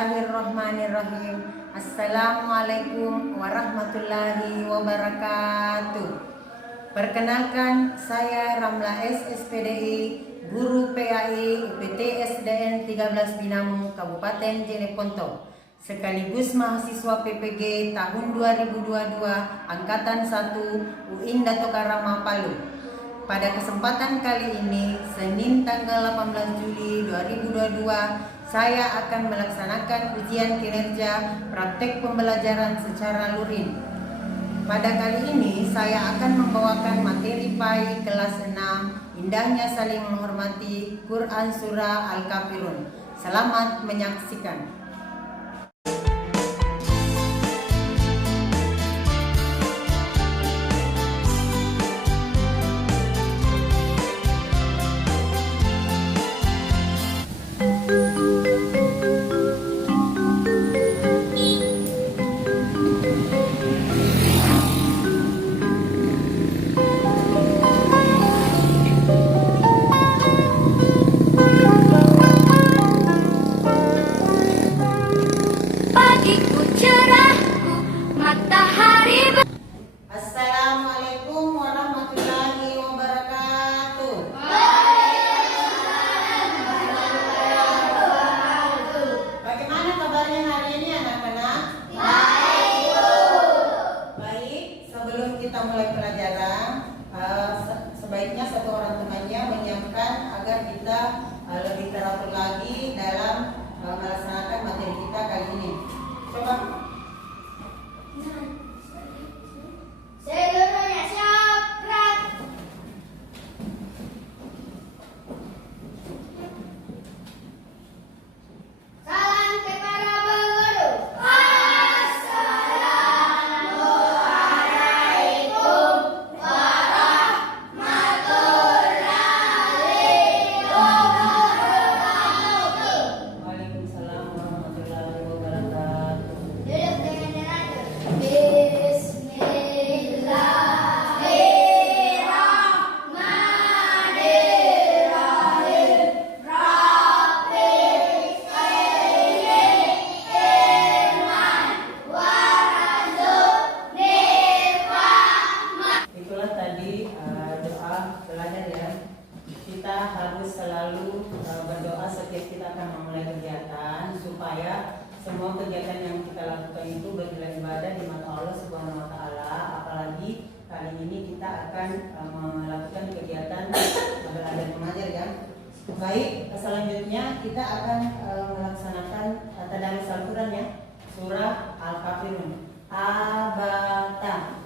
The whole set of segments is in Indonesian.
Bismillahirrahmanirrahim. Assalamualaikum warahmatullahi wabarakatuh. Perkenalkan, saya Ramla S. SPDI, Guru PAI UPT SDN 13 Binamu, Kabupaten Jeneponto, sekaligus mahasiswa PPG tahun 2022 Angkatan 1 UIN Dato Karama Palu. Pada kesempatan kali ini, Senin tanggal 18 Juli 2022, saya akan melaksanakan ujian kinerja praktek pembelajaran secara luring. Pada kali ini, saya akan membawakan materi PAI kelas 6, Indahnya Saling Menghormati, Quran Surah Al-Kafirun. Selamat menyaksikan. Assalamualaikum warahmatullahi wabarakatuh. Bagaimana kabarnya hari ini anak-anak? Baik. Baik, sebelum kita mulai pelajaran, sebaiknya satu orang temannya menyiapkan agar kita lebih teratur lagi dalam melaksanakan materi kita kali ini. Coba. Seluruhnya siap, gerak. Salam kepada guru. Assalamualaikum warahmatullahi wabarakatuh. Waalaikumsalam warahmatullahi wabarakatuh. Duduk dengan teratur. Itulah tadi doa belajar ya. Kita harus selalu berdoa setiap kita akan memulai kegiatan supaya semua kegiatan yang kita lakukan itu bernilai ibadah di mata Allah Subhanahu wa taala. Apalagi kali ini kita akan melakukan kegiatan belajar mengajar ya. Baik, selanjutnya kita akan melaksanakan tadabbur Al-Qur'an ya. Surah Al-Kafirun. Abata.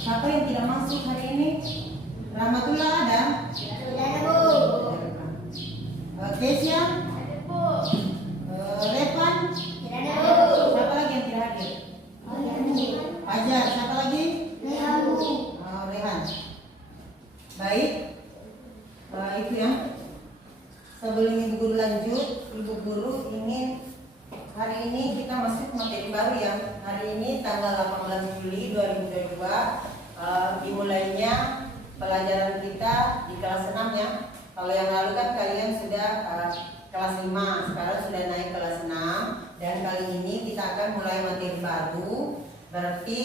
Siapa yang tidak masuk hari ini? Rahmatullah ada? Tidak ada, Bu. Kesia? Revan? Tidak ada, Bu. Siapa lagi yang tidak hadir? Fajar. Siapa lagi? Rehan. Baik. Itu ya. Sebelum Ibu Guru lanjut, Ibu Guru ingin hari ini kita masuk materi baru ya. Hari ini tanggal 18 Juli 2022 dimulainya pelajaran kita di kelas 6 ya. Kalau yang lalu kan kalian sudah kelas 5, sekarang sudah naik kelas 6. Dan kali ini kita akan mulai materi baru. Berarti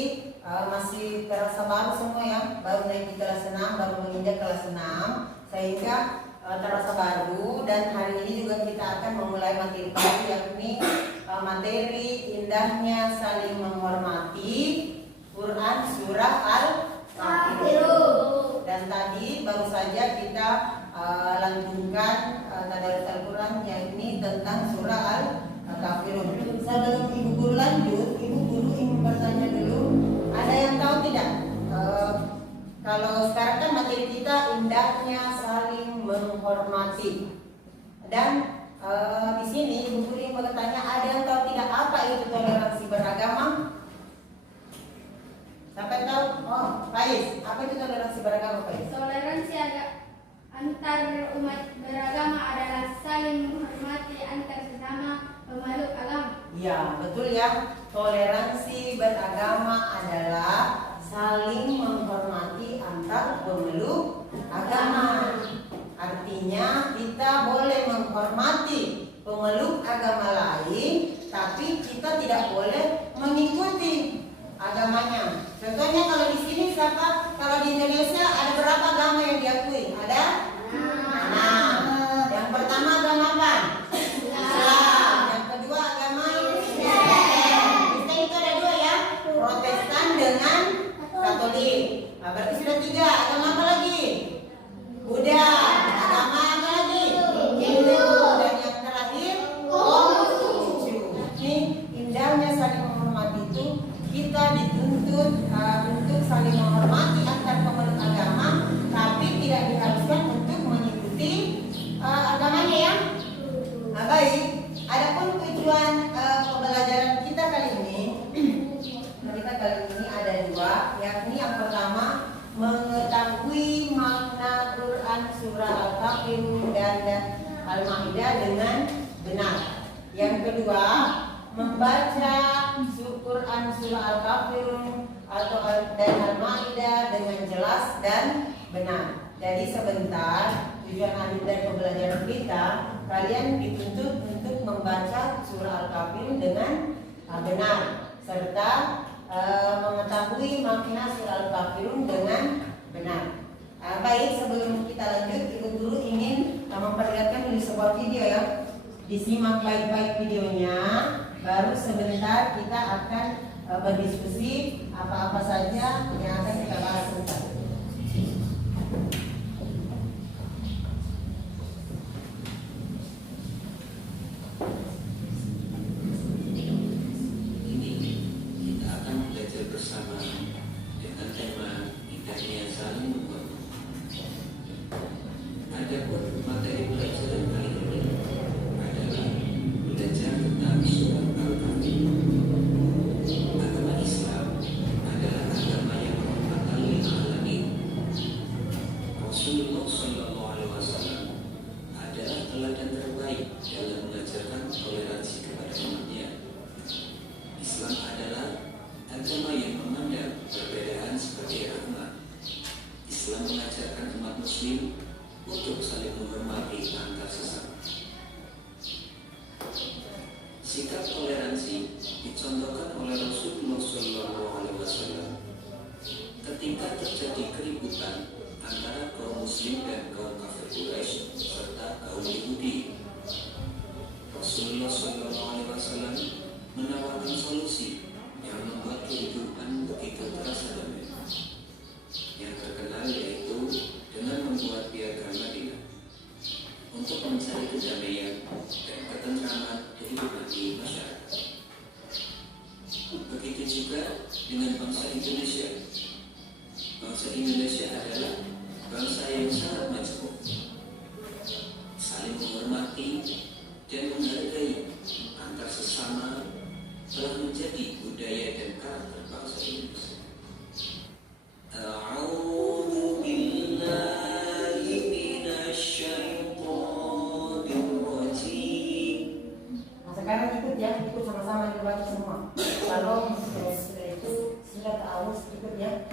masih terasa baru semua ya. Baru naik di kelas 6, baru menginjak kelas 6. Sehingga terasa baru, dan hari ini juga kita akan memulai materi baru yakni materi Indahnya Saling Menghormati, Quran Surah lantunkan tadarus Al-Quran yang ini tentang surah Al-Kafirun. Sebelum Ibu Guru lanjut, Ibu Guru ingin bertanya dulu, ada yang tahu tidak? Kalau sekarang kan materi kita indahnya saling menghormati. Dan di sini Ibu Guru ingin bertanya, ada yang tahu tidak apa itu toleransi beragama? Siapa yang tahu? Oh, Faiz. Apa itu toleransi beragama, Faiz? Toleransi antar umat beragama adalah saling menghormati antar sesama pemeluk agama. Ya, betul ya. Toleransi beragama adalah saling menghormati antar pemeluk agama. Artinya kita boleh menghormati pemeluk agama lain, tapi kita tidak boleh mengikuti agamanya. Contohnya kalau di sini siapa? Kalau di Indonesia ada berapa agama yang diakui? Ada? Nah, yang pertama agama apa? Islam. Yang kedua agama Kristen. Kristen itu ada dua ya, Protestan dengan Katolik. Nah, berarti sudah tiga. Agama apa lagi? Buddha. Agama apa lagi? Hindu. Dan yang terakhir Konghucu. Ini indahnya saling menghormati itu. Kita dituntut untuk saling menghormati antar pemeluk agama, tapi tidak diharuskan untuk mengikuti agamanya ya. Nah, baik. Adapun tujuan pembelajaran kita kali ini ada dua, yakni yang pertama mengetahui makna Quran surah Al-Kafirun dan Al-Maidah dengan benar. Yang kedua, membaca Quran surah Al-Kafirun atau dan Al-Maidah dengan jelas dan benar. Jadi sebentar, tujuan akhir dari pembelajaran kita, kalian dituntut untuk membaca surah Al-Kafirun dengan benar serta mengetahui makna surah Al-Kafirun dengan benar. Baik, sebelum kita lanjut, Ibu Guru ingin memperlihatkan dulu sebuah video ya. Disimak baik-baik videonya. Baru sebentar kita akan berdiskusi apa-apa saja yang akan kita bahas sebentar. Ini kita akan belajar bersama dengan tema indahnya saling menghormati. Adapun materi pelajaran kali ini adalah belajar tentang surah Al-Kafirun. Agama Islam adalah agama yang merahmatan lil alamin. Rasulullah SAW adalah teladan terbaik dalam mengajarkan toleransi kepada umatnya. Islam adalah agama yang memandang perbedaan sebagai rahmat. Islam mengajarkan umat Muslim untuk saling menghormati antar sesama. Sikap toleransi dicontohkan oleh Rasulullah SAW ketika terjadi keributan antara kaum Muslim dan kaum kafir Quraisy serta kaum Yahudi. Rasulullah SAW menawarkan solusi yang membuat kehidupan begitu terasa damai. Yang terkenal yaitu dengan membuat piagam Madinah untuk mencari kedamaian dan ketentraman kehidupan di masyarakat. Begitu juga dengan bangsa Indonesia. Bangsa Indonesia adalah bangsa yang sangat majemuk, saling menghormati dan menghargai antar sesama telah menjadi budaya dan karakter bangsa Indonesia. A'udzu billahi minasy syaithanir rajim. Nah, sekarang ikut ya, ikut sama-sama dibaca semua. Kalau sudah itu sudah tahu ikut ya.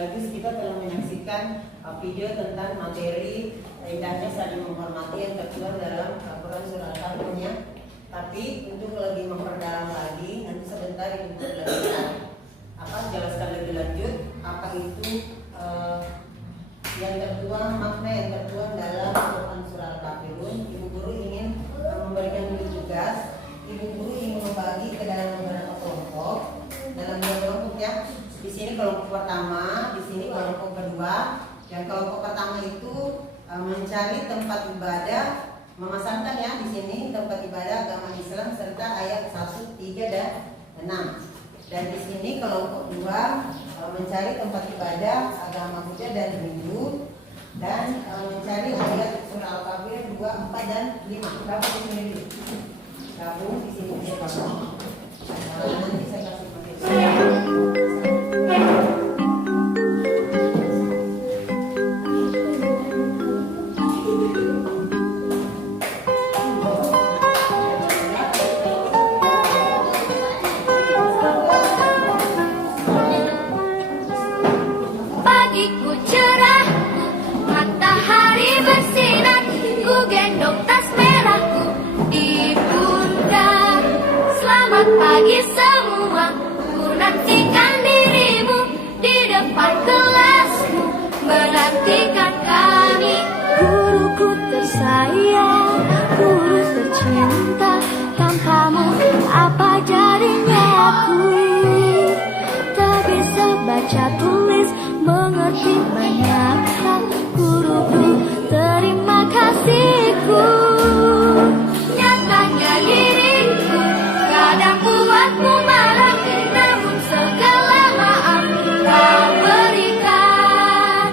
sekaligus kita telah menyaksikan video tentang materi indahnya saling menghormati yang tertuang dalam Al-Quran surah Al-Kahf. Tapi untuk lebih memperdalam lagi, nanti sebentar Ibu Guru jelaskan lebih lanjut apa itu yang tertuang, makna yang tertuang dalam Al-Quran surah Al-Kafirun. Ibu Guru ingin memberikan tugas. Ibu Guru ingin membagi ke dalam beberapa kelompok. Dalam dua kelompok ya. Di sini kelompok pertama, di sini kelompok kedua. Yang kelompok pertama itu mencari tempat ibadah, memasangkan ya di sini tempat ibadah agama Islam serta ayat 1, 3 dan 6. Dan di sini kelompok kedua mencari tempat ibadah agama Buddha dan Hindu dan mencari ayat surah Al-Kahfi 2, 4 dan 5. Gabung di sini dulu. Gabung di sini gabung. Nanti saya kasih Pagiku cerah, matahari bersinar, ku gendong tas merahku di pundak. Selamat pagi semua, ku nantikan dirimu di depan kelasmu, menantikan kami. Guruku tersayang, guru tercinta, tanpamu apa jadinya aku? Tak bisa baca tulis, mengerti banyak hal. Guruku, terima kasihku. Nyatanya diriku kadang buatmu marah, namun segala maaf kau berikan.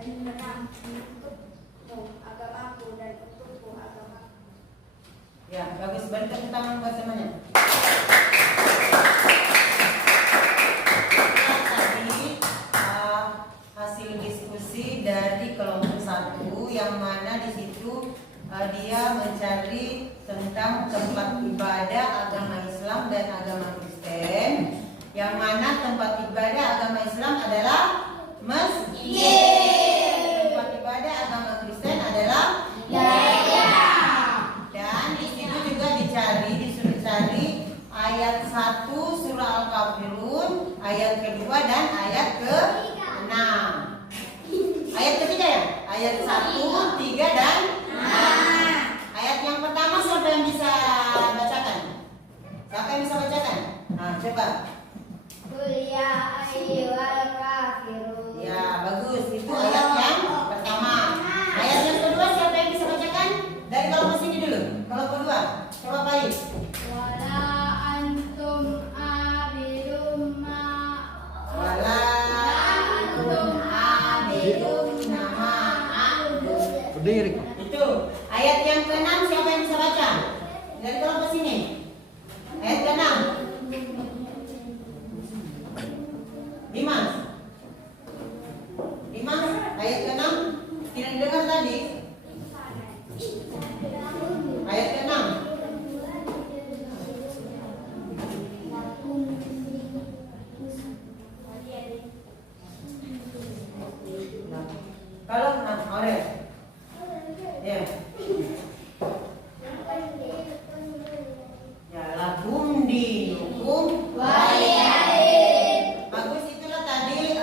untukmu agamaku dan untukku agamaku. Ya, bagus. Beri tepuk tangan buat semuanya. Tadi hasil diskusi dari kelompok 1 yang mana di situ dia mencari tentang tempat ibadah agama Islam dan agama Kristen, yang mana tempat ibadah agama Islam adalah masjid, tempat ibadah agama Kristen adalah dan di situ juga disuruh cari ayat 1 surah Al-Kafirun, ayat kedua dan ayat ke-6. Ayat ketiga ya? Ayat 1, 3 dan 6. Ayat yang pertama siapa yang bisa bacakan? Siapa yang bisa bacakan? Nah, coba. Qul ya ayyuhal kafirun. Ya, bagus. Itu ayat yang pertama. Ayat yang kedua siapa yang bisa bacakan? Dari kelompok sini dulu. Kelompok kedua. Coba Farid. Wala antum abidum ma Wala antum abidum nama abdun. Berdiri. Itu. Ayat yang ke-6 siapa yang bisa baca? Dari kelompok sini. Ayat ke-6. Dimas. Dimas, ayat ke-6 tidak dengar tadi. Ayat ke-6. Kalau Aurel. Ya. Ya, lakum dinukum waliyadin. Bagus, itulah tadi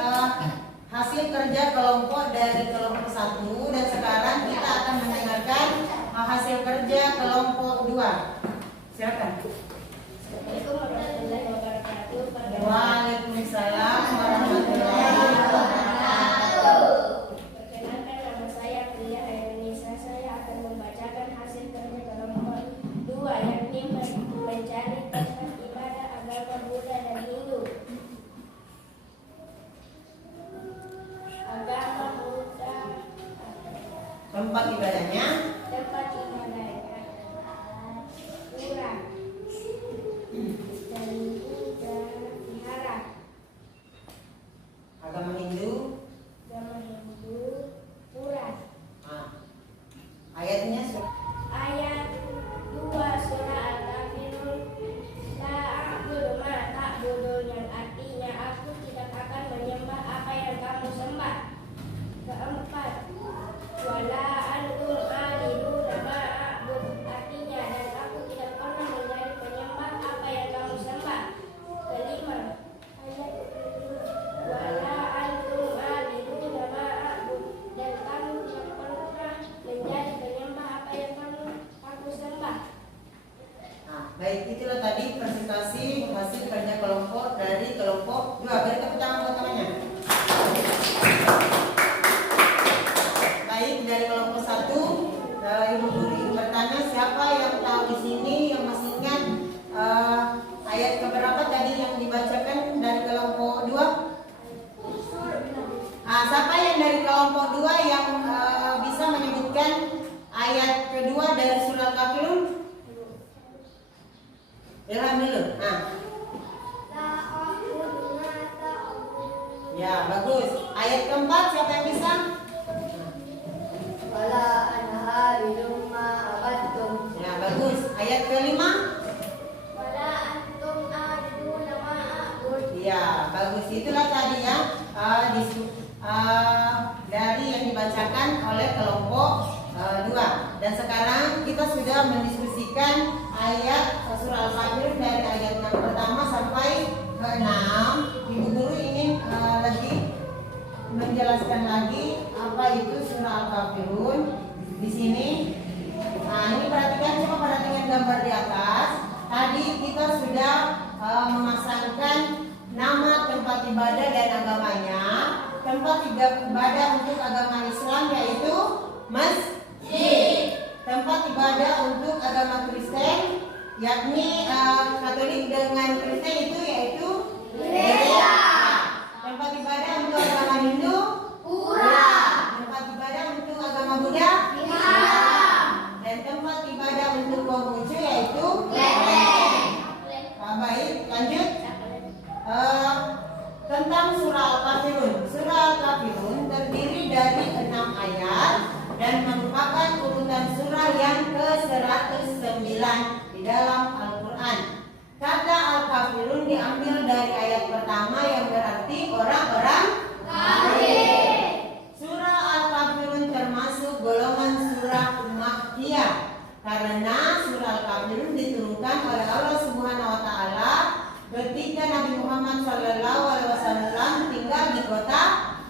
hasil kerja kelompok dari kelompok 1, dan sekarang kita akan mendengarkan hasil kerja kelompok 2. Silakan. Assalamualaikum warahmatullahi wabarakatuh. Waalaikumsalam warahmatullahi wabarakatuh. Perkenalkan, nama saya Pria Hairunisa. Saya akan membacakan hasil kerja kelompok 2, yakni mencari tempat ibadah agama Buddha dan Hindu. Agama Buddha, Tempat ibadahnya tempat ibadahnya pura dan Buddha vihara. agama Hindu. Agama Hindu pura. Nah, ayatnya Ayat 2 surah Al-Kafirun. La a'budu ma ta'budun, yang artinya aku tidak akan menyembah apa yang kamu sembah. Keempat, wala antum a'buduna ma a'bud, artinya dan aku tidak pernah menjadi penyembah apa yang kamu sembah. Kelima, wala antum a'buduna ma a'bud, dan kamu tidak pernah menjadi penyembah apa yang kamu sembah. Nah, baik, itulah tadi presentasi hasil kerja kelompok dari kelompok 2. Beri tepuk tangan buat temannya. Baik, dari kelompok 1, Ibu Guru bertanya siapa yang tahu di sini yang masih ingat ayat keberapa tadi yang dibacakan dari kelompok 2? Siapa yang dari kelompok 2 yang bisa menyebutkan ayat kedua dari surah Al-Kafirun? Ilham dulu. Nah. Ya, bagus. Ayat keempat siapa yang bisa? Wala anhabidum ma abadtum. Ya, bagus. Ayat kelima? Wala antum a'buduna ma a'bud. Ya, bagus. Itulah tadi ya dari yang dibacakan oleh kelompok 2. Dan sekarang kita sudah mendiskusikan ayat surah Al-Kafirun dari ayat yang pertama sampai ke-6. Ibu Guru ingin lagi menjelaskan lagi apa itu surah Al-Kafirun di sini. Nah, ini coba perhatikan gambar di atas. Tadi kita sudah memasangkan nama tempat ibadah dan agamanya. Tempat ibadah untuk agama Islam yaitu masjid. Tempat ibadah untuk agama Kristen yakni Katolik dengan Kristen itu yaitu gereja. Tempat ibadah untuk agama Hindu pura. dan merupakan urutan surah yang ke-109 di dalam Al-Quran. Kata Al-Kafirun diambil dari ayat pertama yang berarti orang-orang kafir. Surah Al-Kafirun termasuk golongan surah Makkiyah karena surah Al-Kafirun diturunkan oleh Allah Subhanahu wa taala ketika Nabi Muhammad SAW tinggal di kota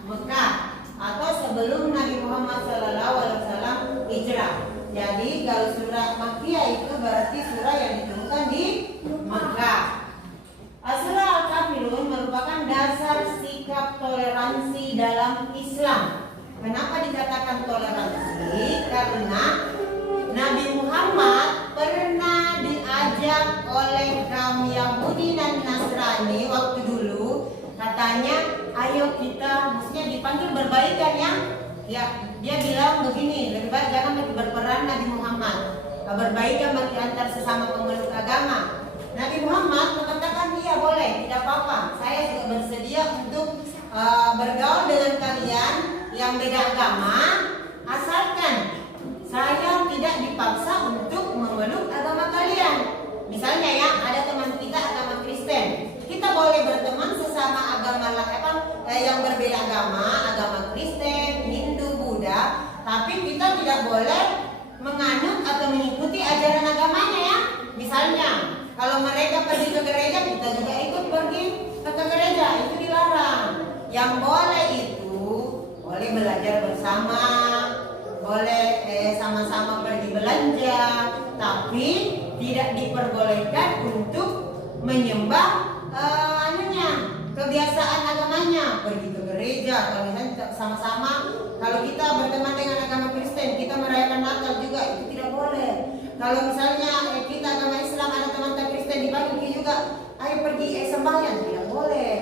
Mekah atau sebelum Nabi Muhammad SAW hijrah. Jadi kalau surah Makkiyah itu berarti surah yang diturunkan di Mekah. Surah Al-Kafirun merupakan dasar sikap toleransi dalam Islam. Kenapa dikatakan toleransi? Karena Nabi Muhammad pernah diajak oleh kaum Yahudi dan Nasrani waktu dulu, katanya ayo kita, maksudnya dipanggil berbaikan ya. Ya, dia bilang begini, lebih baik jangan berperan Nabi Muhammad, berbaikan bagi antar sesama pemeluk agama. Nabi Muhammad mengatakan iya boleh, tidak apa-apa, saya juga bersedia untuk bergaul dengan kalian yang beda agama, asalkan saya tidak dipaksa untuk memeluk agama kalian. Misalnya ya, ada teman kita agama Kristen, kita boleh berteman sesama agama yang berbeda agama Kristen, Hindu, Buddha, tapi kita tidak boleh menganut atau mengikuti ajaran agamanya ya. Misalnya, kalau mereka pergi ke gereja, kita juga ikut pergi ke gereja, itu dilarang. Yang boleh itu boleh belajar bersama, boleh sama-sama pergi belanja, tapi tidak diperbolehkan untuk menyembah kebiasaan agamanya, pergi ke gereja. Kalau misalnya sama-sama, kalau kita berteman dengan agama Kristen, kita merayakan Natal juga, itu tidak boleh. Kalau misalnya kita agama Islam, ada teman Kristen dipanggil juga, ayo pergi sembahyang, tidak boleh.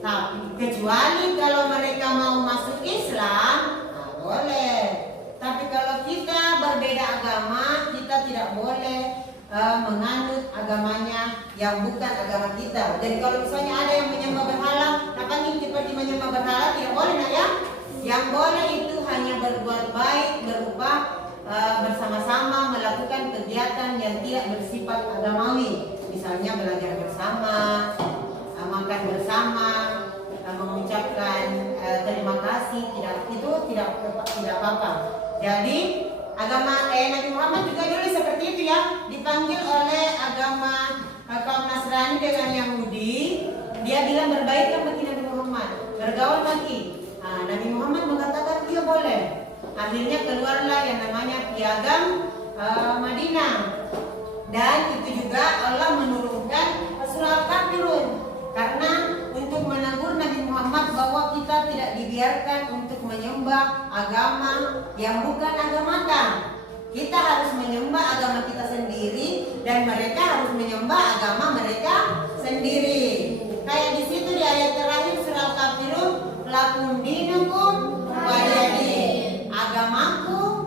Tapi kecuali kalau mereka mau masuk Islam, boleh. Tapi kalau kita berbeda agama, kita tidak boleh menganut agamanya yang bukan agama kita. Jadi kalau misalnya ada yang menyembah berhala, apa nih seperti menyembah berhala, tidak boleh nak ya. Yang boleh itu hanya berbuat baik berupa bersama-sama melakukan kegiatan yang tidak bersifat agamawi. Misalnya belajar bersama, makan bersama, mengucapkan terima kasih, itu tidak apa-apa. Jadi agama Nabi Muhammad juga dulu seperti itu ya, dipanggil oleh agama kaum Nasrani dengan Yahudi, dia bilang berbaikan bagi Nabi Muhammad, bergaul bagi. Nabi Muhammad mengatakan iya boleh. Akhirnya keluarlah yang namanya Piagam Madinah, dan itu juga Allah menurunkan surah Al-Kafirun karena untuk menegur Nabi Muhammad bahwa kita tidak dibiarkan untuk menyembah agama yang bukan agama. Kita harus menyembah agama kita sendiri dan mereka harus menyembah agama mereka sendiri. Kayak di situ di ayat terakhir surah Al-Kafirun, lakum dinukum waliyadin. Agamaku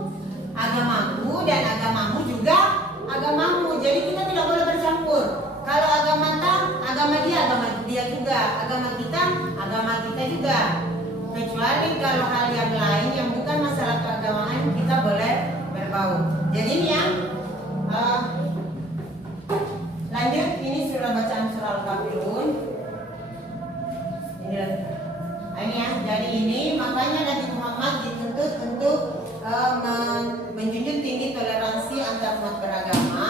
dan agamamu juga agamamu. Jadi kita tidak boleh bercampur. Kalau agama dia juga, agama kita juga. Kecuali kalau hal yang lain yang bukan masalah keagamaan, kita boleh berbaur. Jadi ini ya, lanjut, ini surah bacaan surah Al-Kafirun. Ini ya, jadi ini makanya Nabi Muhammad dituntut untuk menjunjung tinggi toleransi antar umat beragama,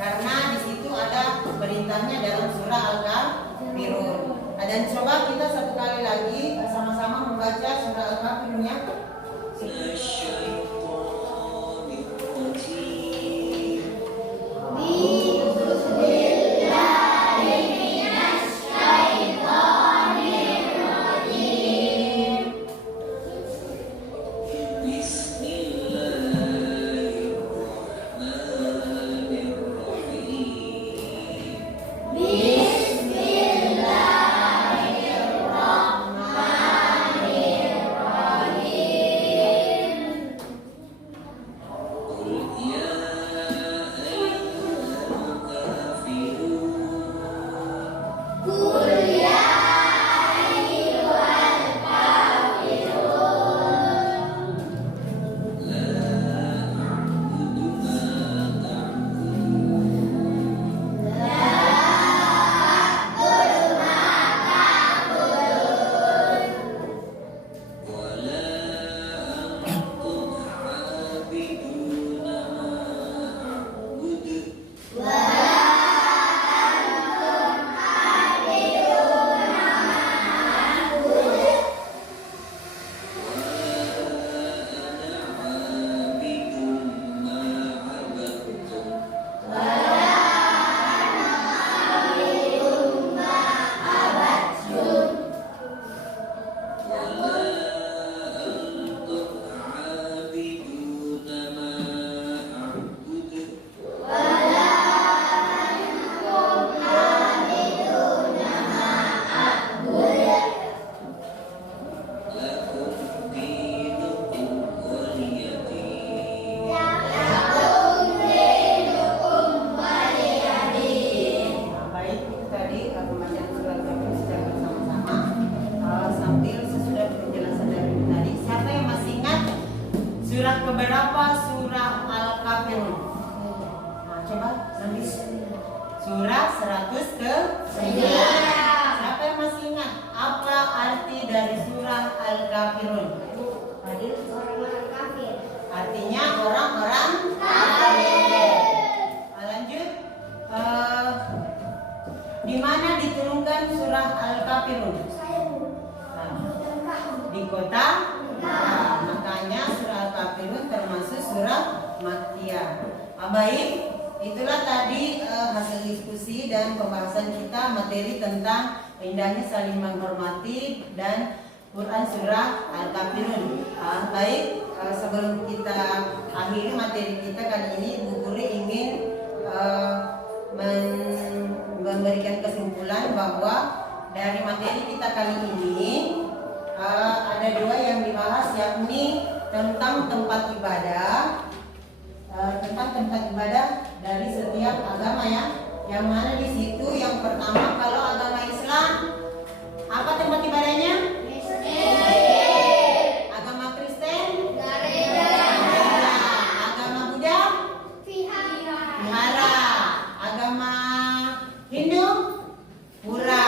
karena di situ ada perintahnya dalam surah Al-Kafirun. Dan coba kita satu kali lagi sama-sama membaca surah Al-Kafirun ya. surat keberapa surah Al-Kafirun? Nah, coba nanti surat 100 ke 9. Siapa yang masih ingat apa arti dari surah Al-Kafirun? Orang-orang kafir. Artinya orang-orang kafir. Lanjut, di mana diturunkan surah Al-Kafirun? Di kota Mekah. Makanya surah Al-Kafirun termasuk surah Makkiyah. Baik, itulah tadi hasil diskusi dan pembahasan kita materi tentang indahnya saling menghormati dan Quran surah Al-Kafirun. Baik, sebelum kita akhiri materi kita kali ini, Bu Guru ingin memberikan kesimpulan bahwa dari materi kita kali ini ada dua yang dibahas, yakni tentang tempat ibadah, dari setiap agama ya. Yang mana di situ yang pertama, kalau agama Islam apa tempat ibadahnya? Agama Kristen? Gereja. Agama Buddha? Vihara. Agama Hindu? Pura.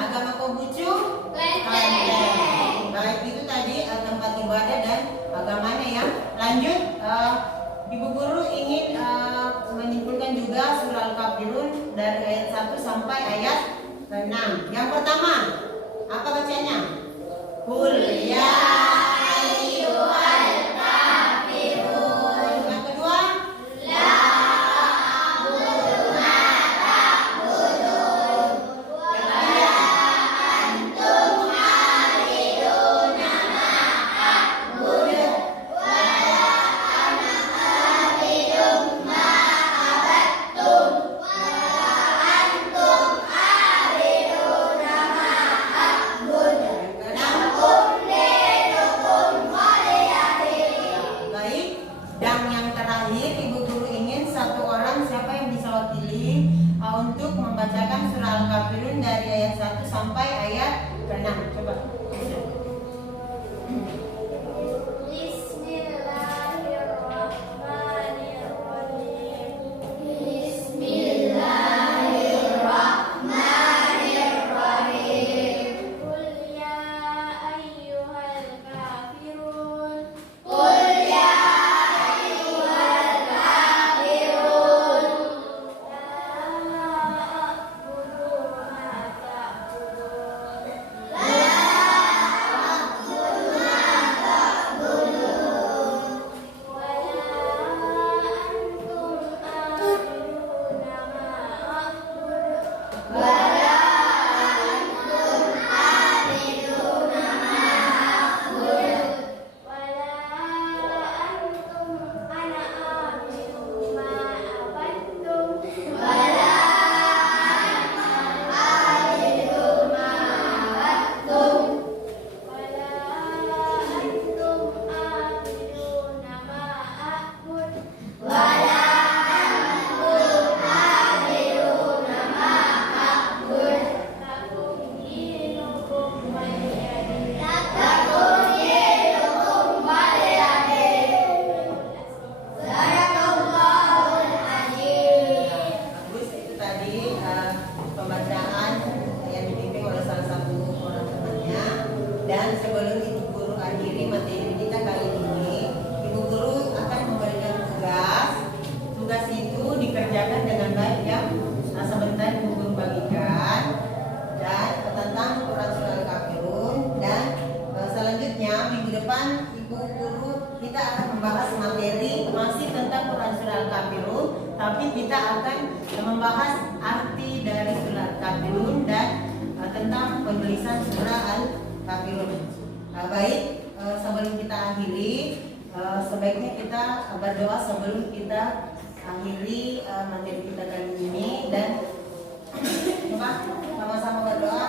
Agama Konghucu? Baik, itu tadi tempat ibadah dan agamanya ya. Lanjut, Ibu Guru ingin menyimpulkan juga surah Al-Kafirun dari ayat 1 sampai ayat 6. Yang pertama, apa bacanya? Qul ya ayyuhal kafirun. Yang kedua, la a'budu ma ta'budun. Yang ketiga, antum abiduna ma a'budu wa ana abidu ma abattum wa antum abiduna ma a'budu. Baik, dan yang terakhir Ibu Guru ingin satu orang, siapa yang bisa wakili untuk membacakan surah Al-Kafirun dari ayat 1 sampai ayat 6. Coba. Tapi kita akan membahas arti dari surah Al-Kafirun dan tentang penulisan surah Al-Kafirun. Baik, sebelum kita akhiri, sebaiknya kita berdoa sebelum kita akhiri materi kita kali ini, dan coba sama-sama berdoa.